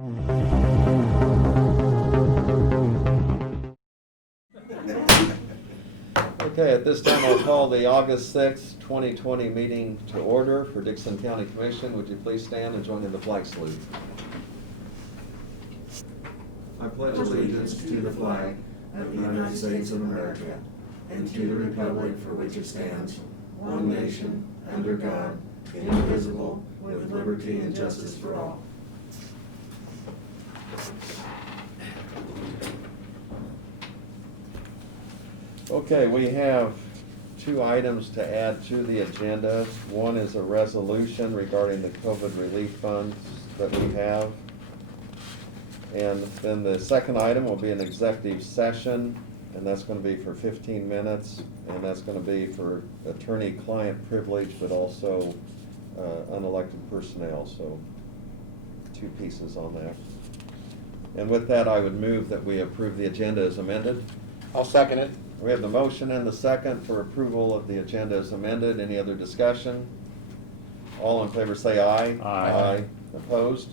Okay, at this time I'll call the August 6th, 2020 meeting to order for Dickson County Commission. Would you please stand and join in the flag salute? I pledge Allegiance to the flag of the United States of America and to the republic for which it stands, one nation, under God, indivisible, with liberty and justice for all. Okay, we have two items to add to the agenda. One is a resolution regarding the COVID relief funds that we have. And then the second item will be an executive session, and that's going to be for 15 minutes, and that's going to be for attorney-client privilege, but also unelected personnel, so two pieces on that. And with that, I would move that we approve the agenda as amended. I'll second it. We have the motion and the second for approval of the agenda as amended. Any other discussion? All in favor say aye. Aye. Opposed?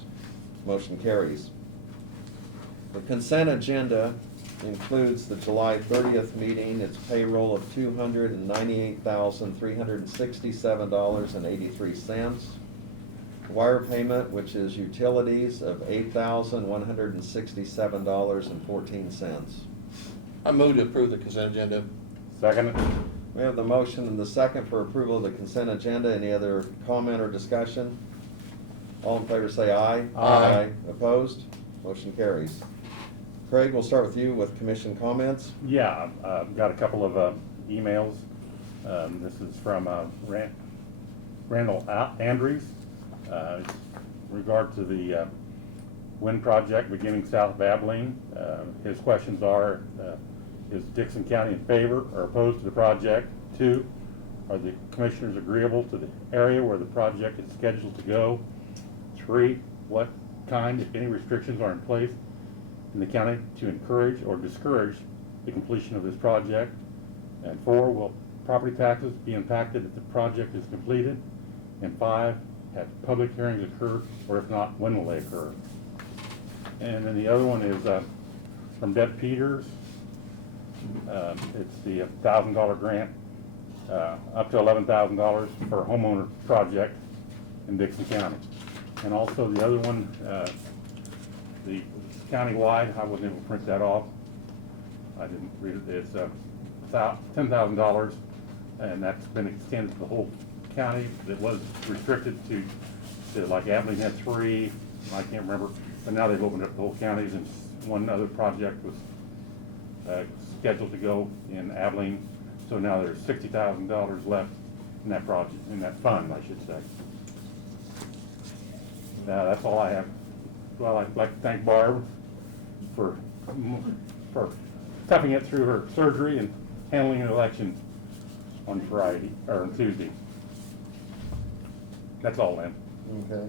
Motion carries. The consent agenda includes the July 30th meeting. It's payroll of $298,367.83. Wire payment, which is utilities, of $8,167.14. I move to approve the consent agenda. Second. We have the motion and the second for approval of the consent agenda. Any other comment or discussion? All in favor say aye. Aye. Opposed? Motion carries. Craig, we'll start with you with commission comments. Yeah, I've got a couple of emails. This is from Randall Andrews. It's regard to the wind project beginning south of Abilene. His questions are, is Dickson County in favor or opposed to the project? 2, are the commissioners agreeable to the area where the project is scheduled to go? 3, what kind, if any, restrictions are in place in the county to encourage or discourage the completion of this project? And 4, will property taxes be impacted if the project is completed? And 5, have public hearings occurred, or if not, when will they occur? And then the other one is from Deb Peters. It's the $1,000 grant, up to $11,000 for a homeowner project in Dickson County. And also the other one, the countywide, I wasn't able to print that off. I didn't read it. It's $10,000, and that's been extended to the whole county. It was restricted to like Abilene had 3, I can't remember, but now they've opened up the whole counties, and one other project was scheduled to go in Abilene. So now there's $60,000 left in that project, in that fund, I should say. That's all I have. Well, I'd like to thank Barb for toughing it through her surgery and handling an election on Friday, or on Tuesday. That's all, Lynn. Okay.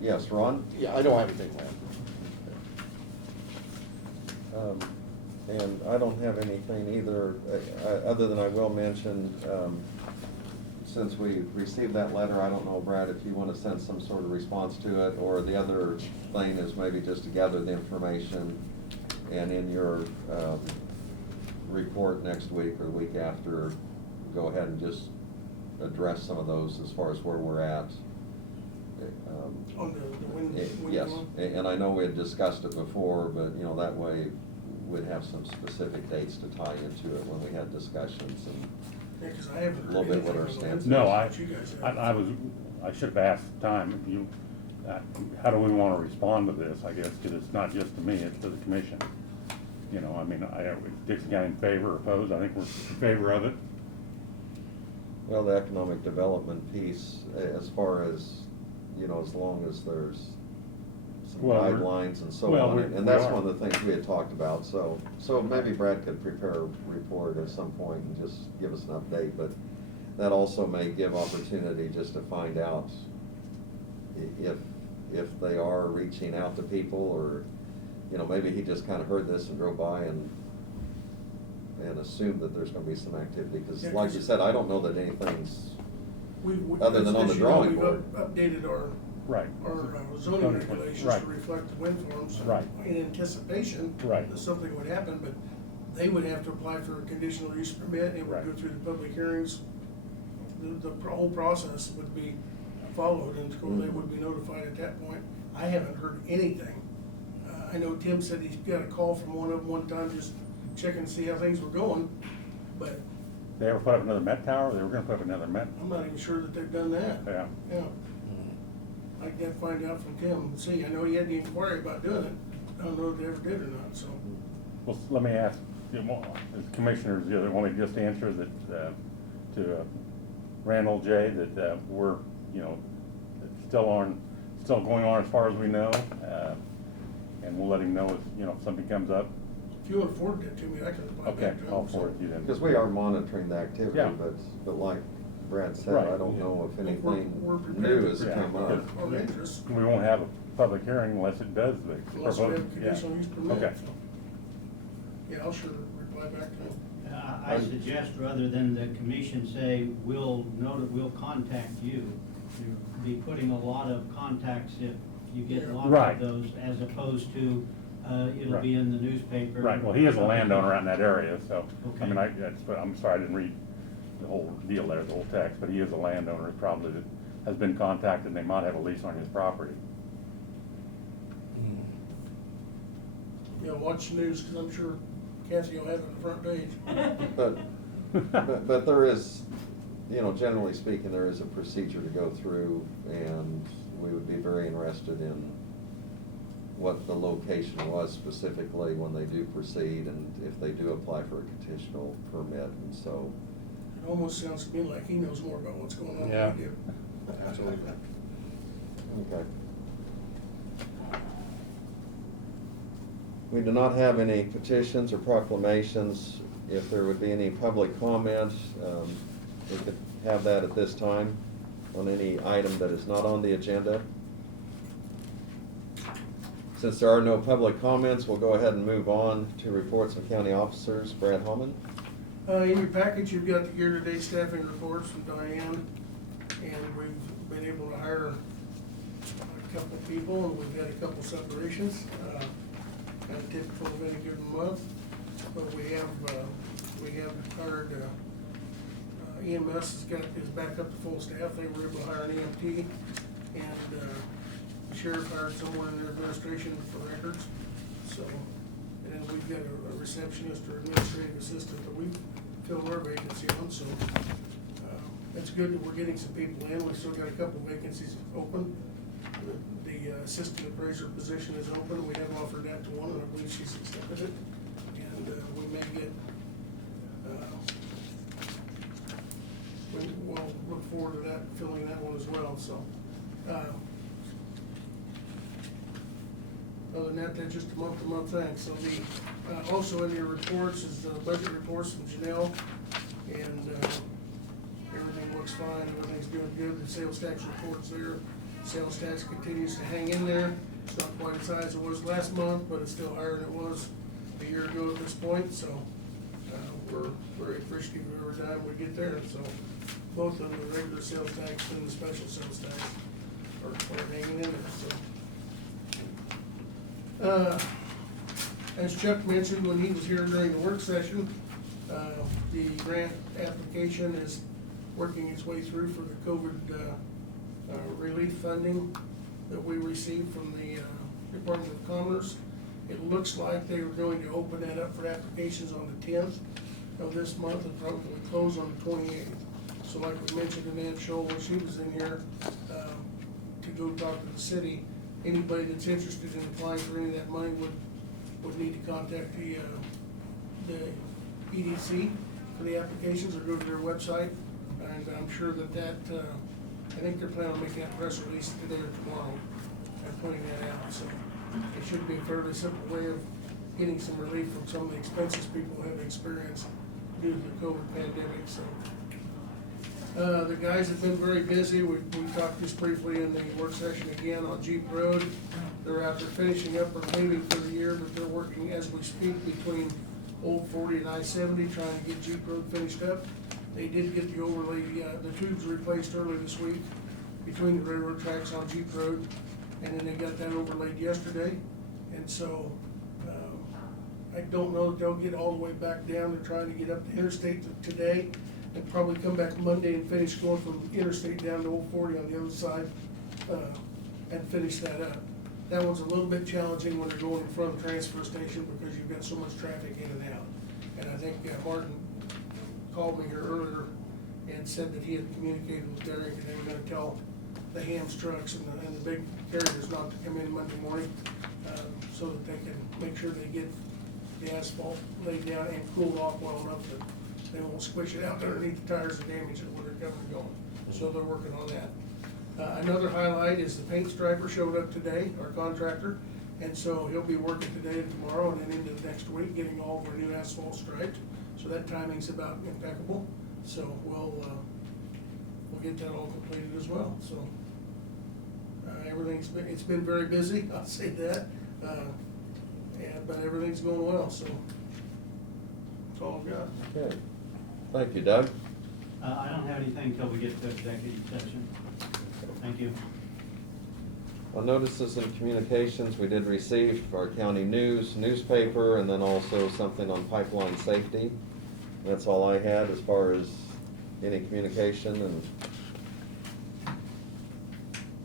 Yes, Ron? Yeah, I don't have anything, man. And I don't have anything either, other than I will mention, since we received that letter, I don't know, Brad, if you want to send some sort of response to it, or the other thing is maybe just to gather the information, and in your report next week or the week after, go ahead and just address some of those as far as where we're at. On the wind Yes, one? and I know we had discussed it before, but, you know, that way we'd have some specific dates to tie into it when we had discussions and Yeah, 'cause I haven't a little heard bit what our anything on the stance wind No, that you guys have. I should have asked time. How do we want to respond to this, I guess, because it's not just to me, it's to the commission. You know, I mean, Dickson County in favor or opposed? I think we're in favor of it. Well, the economic development piece, as far as, you know, as long as there's some Well, guidelines and so well, on, we and that's are. one of the things we had talked about, so maybe Brad could prepare a report at some point and just give us an update, but that also may give opportunity just to find out if they are reaching out to people, or, you know, maybe he just kind of heard this and drove by and assumed that there's gonna be some activity, because Yeah, like 'cause- you said, I don't know that anything's other than on the as you know, drawing we've board. Updated our Right. zoning Zoning, regulations right. to reflect the wind farms. Right. In anticipation. Right. That something would happen, but they would have to apply for a conditional use permit, it would Right. go through the public hearings. The whole process would be followed, and they would be notified at that point. I haven't heard anything. I know Tim said he got a call from one of them one time, just checking to see how things were going, but They ever put up another Met tower? They were gonna put up another Met, I'm not even sure that they've done that. yeah. Yeah. I gotta find out from Tim and see. I know he had the inquiry about doing it. I don't know if they ever did or not, so. Well, let me ask, as commissioners, the other one, we just answer that, to Randall J, that, we're, still going on as far as we know, and we'll let him know if something comes up. If you want to forward it to me, I can reply Okay, back to him. I'll forward it to you then. Because we are monitoring the activity, Yeah. but like Brad said, Right. I don't know if anything We're prepared new to has Yeah, come up. because Our interest, We won't have a public hearing unless it does the. unless we have a yeah. conditional use permit. Okay. so. Yeah, I'll sure reply back to him. I suggest rather than the commission say, we'll contact you, to be putting a lot of contacts if you get lots Right. of those, as opposed to, it'll Right. be in the newspaper. Right, well, he is a landowner out in that area, so, I mean, Okay. I'm sorry, I didn't read the whole deal there, the whole text, but he is a landowner, who probably has been contacted, and they might have a lease on his property. Yeah, watch the news, because I'm sure Kathy will have it on the front page. But there is, generally speaking, there is a procedure to go through, and we would be very interested in what the location was specifically when they do proceed, and if they do apply for a conditional permit, and so. It almost sounds to me like he knows more about what's going on Yeah. than we do. Absolutely. Okay. We do not have any petitions or proclamations. If there would be any public comment, we could have that at this time on any item that is not on the agenda. Since there are no public comments, we'll go ahead and move on to reports from county officers. Brad Holman? In your package, you've got the year-to-date staffing reports from Diane, and we've been able to hire a couple people, and we've had a couple separations. Kind of typical of any given month, but we have hired, EMS is back up to full staff. They were able to hire an EMT, and the sheriff hired someone in their administration for records. So, and then we've got a receptionist or administrative assistant that we filled our vacancy on, so it's good that we're getting some people in. We've still got a couple vacancies open. The assistant appraiser position is open. We have offered that to one, and I believe she's accepted it. And we may get, we'll look forward to that, filling that one as well, so. Other than that, that's just a month-to-month thing. So the, also in your reports is the budget reports from Janelle, and everything looks fine, everything's doing good. The sales tax report's there. Sales tax continues to hang in there. It's not quite as high as it was last month, but it's still higher than it was a year ago at this point, so we're very appreciative of every time we get there. So both of the regular sales tax and the special sales tax are hanging in there, so. As Chuck mentioned when he was here during the work session, the grant application is working its way through for the COVID relief funding that we received from the Department of Commerce. It looks like they were going to open that up for applications on the 10th of this month and probably close on the 28th. So like we mentioned to Nan Scholl when she was in here, to go talk to the city, anybody that's interested in applying for any of that money would need to contact the EDC for the applications or go to their website. And I'm sure that I think they're planning on making that press release today or tomorrow and putting that out. So it should be a fairly simple way of getting some relief from some of the expenses people have experienced due to the COVID pandemic. So the guys have been very busy. We talked just briefly in the work session again on Jeep Road. They're out there finishing up or paving for the year, but they're working as we speak between Old 40 and I-70 trying to get Jeep Road finished up. They did get the overlay, the tubes replaced early this week between the railroad tracks on Jeep Road, and then they got that overlaid yesterday. And so, I don't know if they'll get all the way back down. They're trying to get up the interstate today and probably come back Monday and finish going from interstate down to Old 40 on the other side, and finish that up. That one's a little bit challenging when they're going in front of the transfer station because you've got so much traffic in and out. And I think Martin called me here earlier and said that he had communicated with Derek and they were gonna tell the Hams trucks and the big carriers not to come in Monday morning, so that they can make sure they get the asphalt laid down and cooled off well enough that they won't squish it out underneath the tires and damage it when they're coming and going. So they're working on that. Another highlight is the paint striper showed up today, our contractor, and so he'll be working today and tomorrow and then into the next week, getting all of our new asphalt striped. So that timing's about impeccable, so we'll get that all completed as well, so. It's been very busy, I'll say that, but everything's going well, so that's all I've got. Okay. Thank you, Doug. I don't have anything till we get to executive session. Thank you. On notices and communications, we did receive our county newspaper, and then also something on pipeline safety. That's all I had as far as any communication, and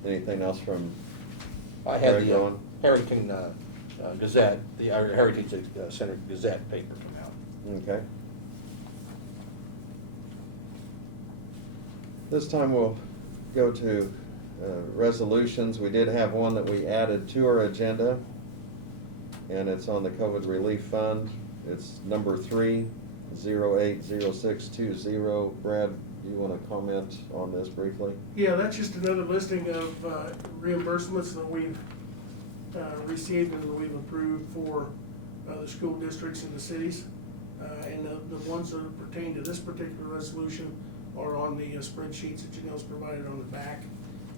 anything else from I had Greg the going? Harrington Gazette, the Heritage Center Gazette paper come out. Okay. This time we'll go to resolutions. We did have one that we added to our agenda, and it's on the COVID Relief Fund. It's number 3080620. Brad, do you want to comment on this briefly? Yeah, that's just another listing of reimbursements that we've received and that we've approved for the school districts and the cities. And the ones that pertain to this particular resolution are on the spreadsheets that Janelle's provided on the back.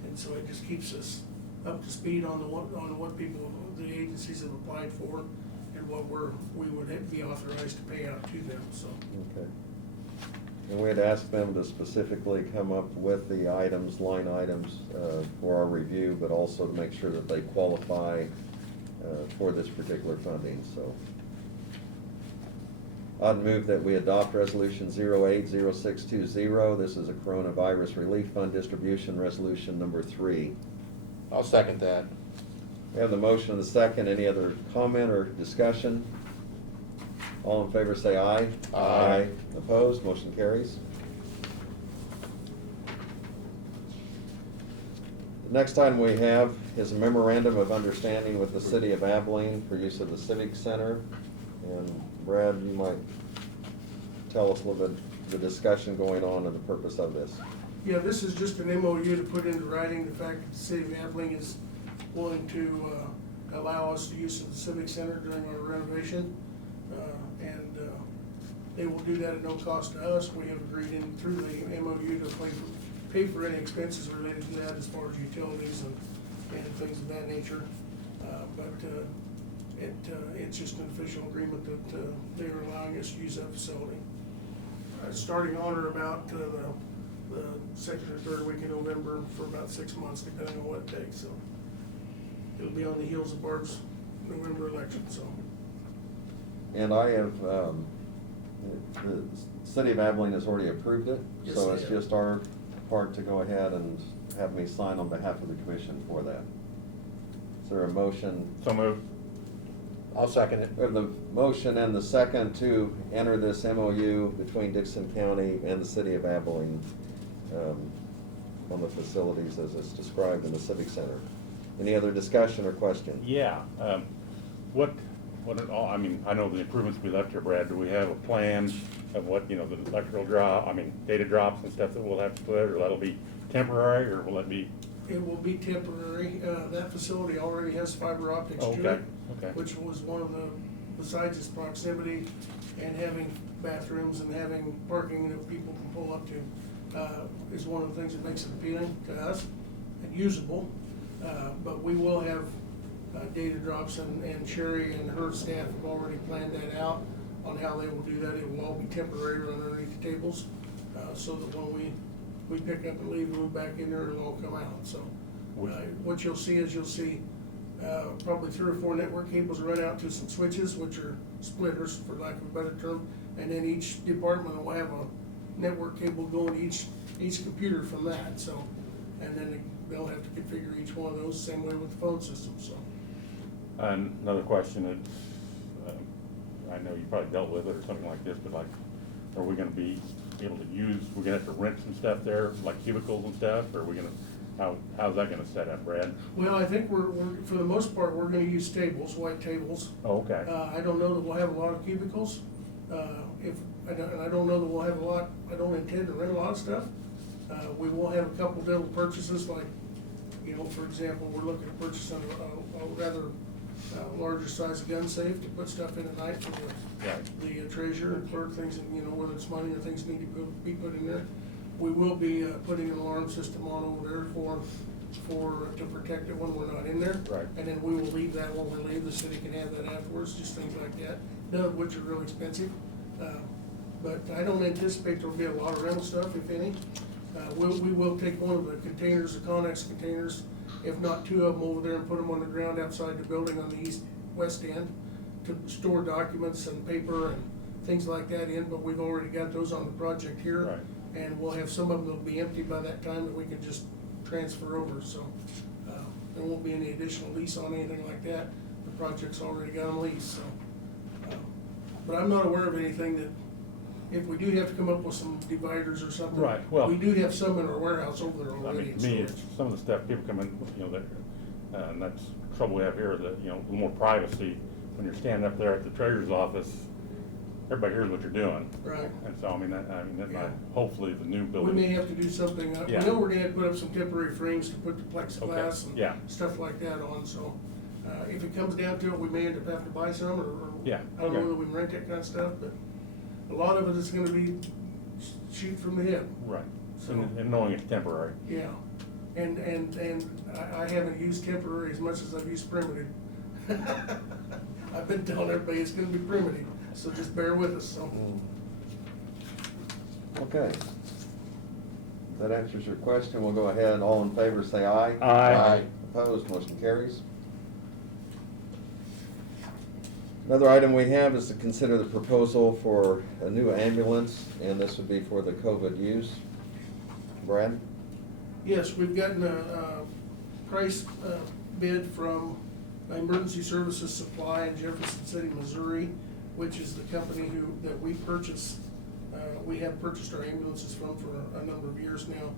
And so it just keeps us up to speed on what people, the agencies have applied for and what we would be authorized to pay out to them, so. Okay. And we had asked them to specifically come up with the items, line items, for our review, but also to make sure that they qualify for this particular funding, so. I'd move that we adopt resolution 080620. This is a coronavirus relief fund distribution resolution number 3. I'll second that. We have the motion and the second. Any other comment or discussion? All in favor say aye. Aye. Opposed, motion carries. The next item we have is a memorandum of understanding with the city of Abilene for use of the Civic Center. And Brad, you might tell us a little bit the discussion going on and the purpose of this. Yeah, this is just an MOU to put into writing the fact that the city of Abilene is willing to allow us the use of the Civic Center during our renovation. And they will do that at no cost to us. We have agreed in through the MOU to pay for any expenses related to that as far as utilities and things of that nature. It's just an official agreement that they are allowing us to use that facility. Starting on or about the second or third week in November for about 6 months, depending on what it takes. So it'll be on the heels of Barb's November election. So. And I have, the city of Abilene has already approved it, Yes, so they it's have. just our part to go ahead and have me sign on behalf of the commission for that. Is there a motion? So moved. I'll second it. We have the motion and the second to enter this MOU between Dixon County and the city of Abilene on the facilities as it's described in the Civic Center. Any other discussion or question? Yeah, what it all, I mean, I know the improvements we left here, Brad, do we have a plan of what, the electrical data drops and stuff that we'll have to put, or that'll be temporary, or will it be? It will be temporary. That facility already has fiber optics to Okay, it, okay. which was one of the, besides its proximity and having bathrooms and having parking that people can pull up to, is one of the things that makes it appealing to us and usable. But we will have data drops, and Sherry and her staff have already planned that out on how they will do that. It will all be temporary underneath the tables. so that when we pick up and leave and move back in there, it'll all come out, so. What you'll see is probably 3 or 4 network cables run out to some switches, which are splitters, for lack of a better term, and then each department will have a network cable going to each computer from that, so, and then they'll have to configure each one of those, same way with the phone system, so. And another question, it's, I know you probably dealt with it or something like this, but like, are we gonna be able to use, we're gonna have to rent some stuff there, like cubicles and stuff, or are we gonna, how's that gonna set up, Brad? Well, I think we're, for the most part, we're gonna use tables, white tables. Oh, okay. I don't know that we'll have a lot of cubicles, and I don't know that we'll have a lot, I don't intend to rent a lot of stuff. We will have a couple little purchases, like, for example, we're looking at purchasing a rather larger size gun safe to put stuff in at night for the treasurer and clerk, things, whether it's money or things need to be put in there. We will be putting an alarm system on over there to protect it when we're not in there. Right. And then we will leave that when we leave, the city can have that afterwards, just things like that, none of which are real expensive. But I don't anticipate there'll be a lot of rental stuff, if any. We will take one of the containers, the Connex containers, if not 2 of them over there, and put them on the ground outside the building on the west end to store documents and paper and things like that in, but we've already got those on the project here. Right. And we'll have some of them that'll be empty by that time that we can just transfer over, so there won't be any additional lease on anything like that. The project's already got them leased, so. But I'm not aware of anything that, if we do have to come up with some dividers or something. Right, well- We do have some in our warehouse over there I already. mean, to me, it's some of the stuff people come in, and that's the trouble we have here, that, a little more privacy. When you're standing up there at the treasurer's office, everybody hears what you're doing. Right. And so, that Yeah. might, hopefully the new We building. may have to do something, we Yeah. know we're gonna have to put up some temporary frames to put the plexiglass Okay, yeah. and stuff like that on, so. If it comes down to it, we may end up having to buy some, or Yeah, I don't know okay. whether we can rent that kind of stuff, but a lot of it is gonna be shoot from the hip. Right, So- and knowing it's temporary. Yeah, and I haven't used temporary as much as I've used primitive. I've been telling everybody it's gonna be primitive, so just bear with us, so. Okay. That answers your question. We'll go ahead. All in favor, say aye. Aye. Opposed, motion carries. Another item we have is to consider the proposal for a new ambulance, and this would be for the COVID use. Brad? Yes, we've gotten a price bid from Emergency Services Supply in Jefferson City, Missouri, which is the company that we have purchased our ambulances from for a number of years now.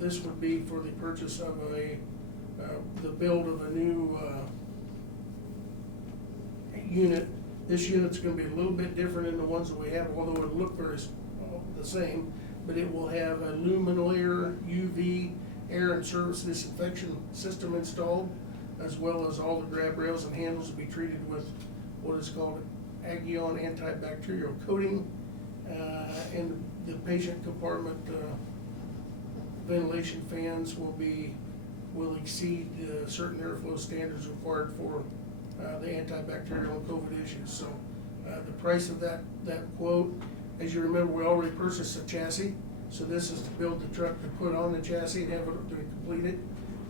This would be for the purchase of the build of a new unit. This unit's gonna be a little bit different than the ones that we have, although it'll look the same, but it will have a luminaire UV air and surface disinfection system installed, as well as all the grab rails and handles will be treated with what is called Agion antibacterial coating, and the patient compartment ventilation fans will exceed certain airflow standards required for the antibacterial and COVID issues. So the price of that quote, as you remember, we already purchased a chassis, so this is to build the truck to put on the chassis and have it to complete it.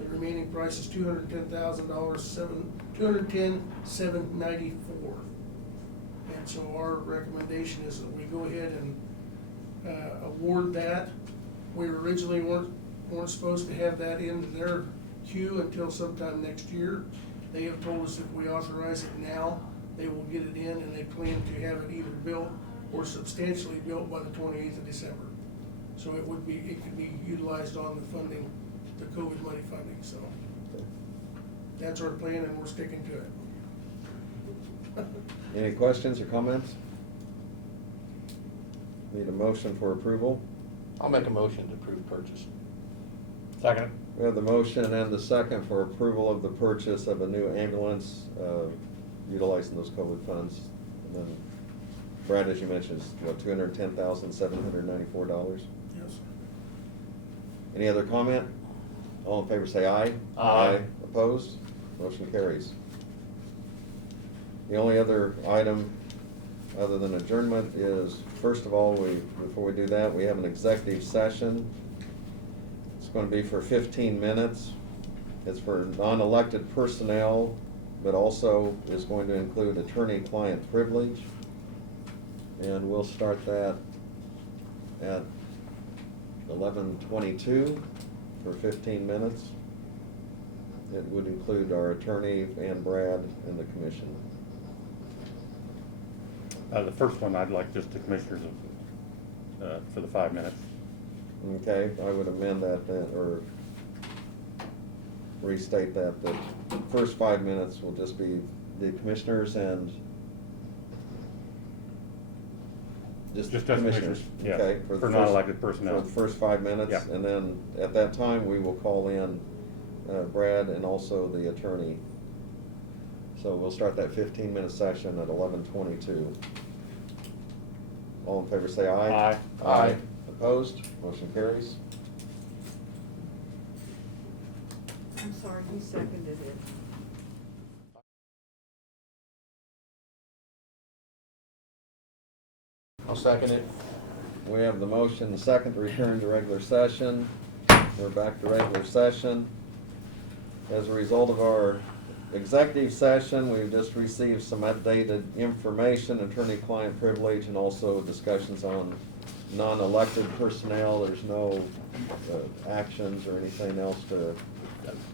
The remaining price is $210,000, $210,794. And so our recommendation is that we go ahead and award that. We originally weren't supposed to have that in their queue until sometime next year. They have told us if we authorize it now, they will get it in, and they plan to have it either built or substantially built by the 28th of December. So it could be utilized on the funding, the COVID money funding, so. That's our plan, and we're sticking to it. Any questions or comments? Need a motion for approval? I'll make a motion to approve purchase. Second. We have the motion and the second for approval of the purchase of a new ambulance, utilizing those COVID funds. And then Brad, as you mentioned, is what, $210,794? Yes. Any other comment? All in favor say aye. Aye. Opposed? Motion carries. The only other item other than adjournment, is, first of all, before we do that, we have an executive session. It's gonna be for 15 minutes. It's for non-elected personnel, but also is going to include attorney-client privilege. And we'll start that at 11:22 for 15 minutes. It would include our attorney and Brad and the commission. The first one, I'd like just the commissioners for the 5 minutes. Okay, I would amend that then, or restate that the first 5 minutes will just be the commissioners and just Just the us commissioners. yeah, Okay, for the non-elected first- personnel. For the first 5 minutes, Yeah. and then at that time, we will call in Brad and also the attorney. So we'll start that 15-minute session at 11:22. All in favor say aye. Aye. Aye. Opposed? Motion carries. I'm sorry, who seconded it? I'll second it. We have the motion, the second to return to regular session. We're back to regular session. As a result of our executive session, we've just received some updated information, attorney-client privilege, and also discussions on non-elected personnel. There's no actions or anything else to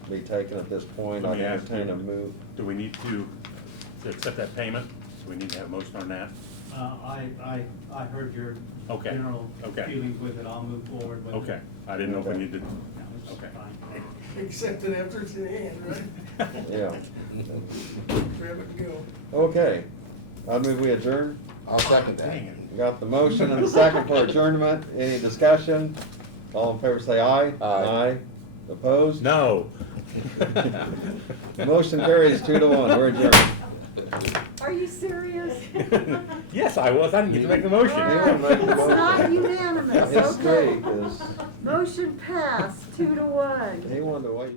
be taken at this point. Let I'd me ask entertain you, a move. Do we need to accept that payment? Do we need to have a motion on that? I heard your Okay, general okay. feelings with it, I'll move forward with it. Okay, I didn't know if we Okay. needed. No, it's Okay. fine. Accept it after it's in hand, right? Yeah. Grab it and go. Okay. I move we adjourn. I'll second that. Dang it. We got the motion and the second for adjournment. Any discussion? All in favor say aye. Aye. Opposed? No. Motion carries 2-1. We're adjourned. Are you serious? Yes, I was. I didn't get to make the motion. You didn't make the It's motion. not unanimous, His okay. streak is, Motion passed, 2-1. he wanted to wait.